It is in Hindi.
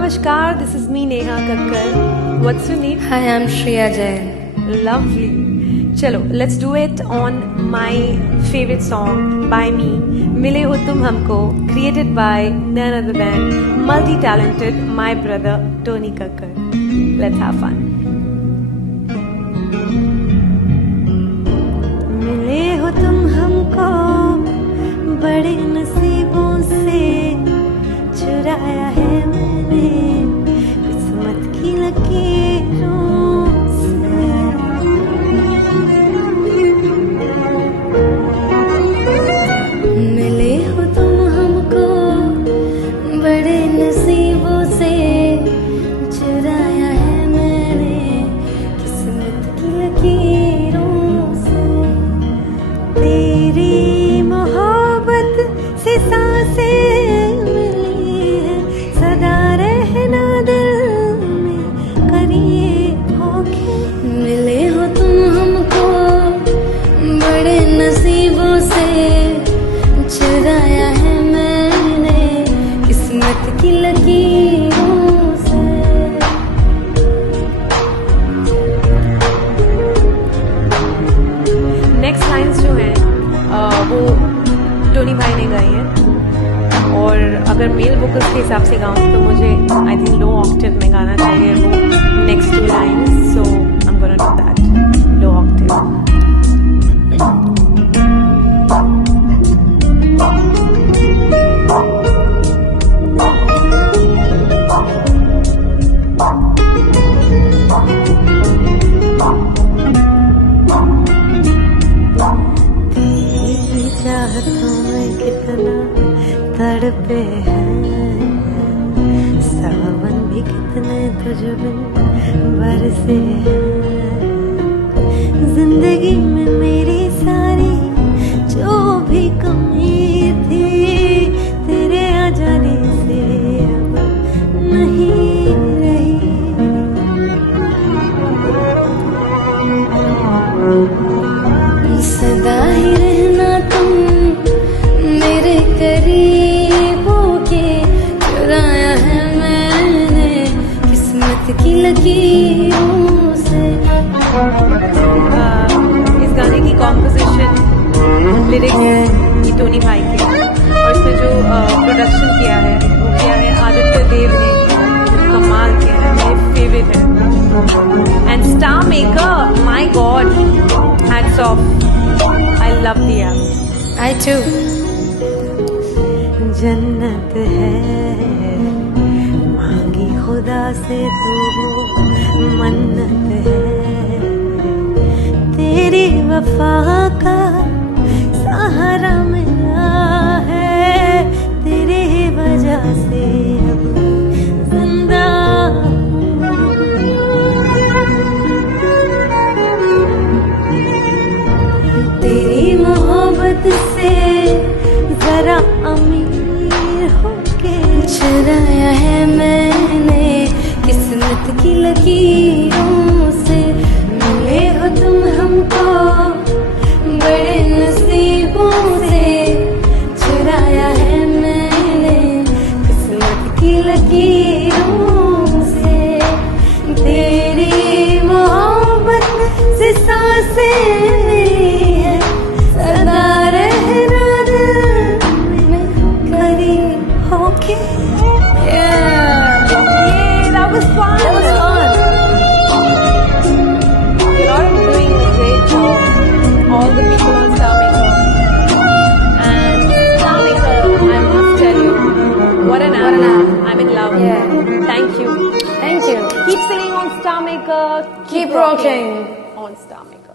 Namaskar, this is me Neha Kakkar. What's your name? Hi, I'm Shreya Jain. Lovely. Chalo, let's do it on my favorite song by me, Mile Ho Tum Humko, created by none other than multi-talented my brother Tony Kakkar. Let's have fun. मिले हो तुम हमको बड़े नसीबों से, चुराया है मैंने किस्मत की लकीरों से। मिले हो तुम हमको बड़े नसीबों से, चुराया है मैंने किस्मत की लकीरों से। तेरी मोहब्बत से सांसें मिली है, सदा रहना दिल में करिए धोखे। मिले हो तुम हमको बड़े नसीबों से, चुराया है मैंने किस्मत की लकीरों से। नेक्स्ट लाइंस जो हैं वो टोनी भाई ने गाई है, और अगर मेल वोकल्स के हिसाब से गाऊँ तो मुझे आई थिंक लो ऑक्टेव में गाना चाहिए वो next two lines, so I am gonna do that low octave. चाहतों में कितना तड़पे हैं, सावन भी कितने तुझ बिन बरसे हैं। जिंदगी में मेरी सारी जो भी कमी थी, तेरे आ जाने से अब नहीं रही। सदा ही रहना तुम मेरे करीब होके, चुराया है मैंने किस्मत की लकीरों से। इस गाने की कॉम्पोजिशन लिरिक्स ये टोनी भाई के, और इसमें जो प्रोडक्शन किया है वो किया है आदित्य देव ने। कमाल किया है, मेरे फेवरेट है। And star maker, my God, hats off, I love the album. I too. जन्नत है मांगी खुदा से तो वो मन्नत है, तेरी वफा का सहारा मिला है, तेरे वजह से अब जिंदा। तेरी मोहब्बत से जरा अमीर होके, चुराया है मैंने किस्मत की लकीरों से। मिले हो तुम हमको बड़े नसीबों से, चुराया है मैंने किस्मत की लकीरों से। तेरी मोहब्बत से सांसें मिली है, सदा रहना दिल में करीब होके। That was fun. That was fun. You're doing a great job. All the people on Star Maker. And Star Maker, I must tell you, what an album. I'm in love. Yeah. Thank you. Thank you. Keep singing on Star Maker. Keep rocking on Star Maker.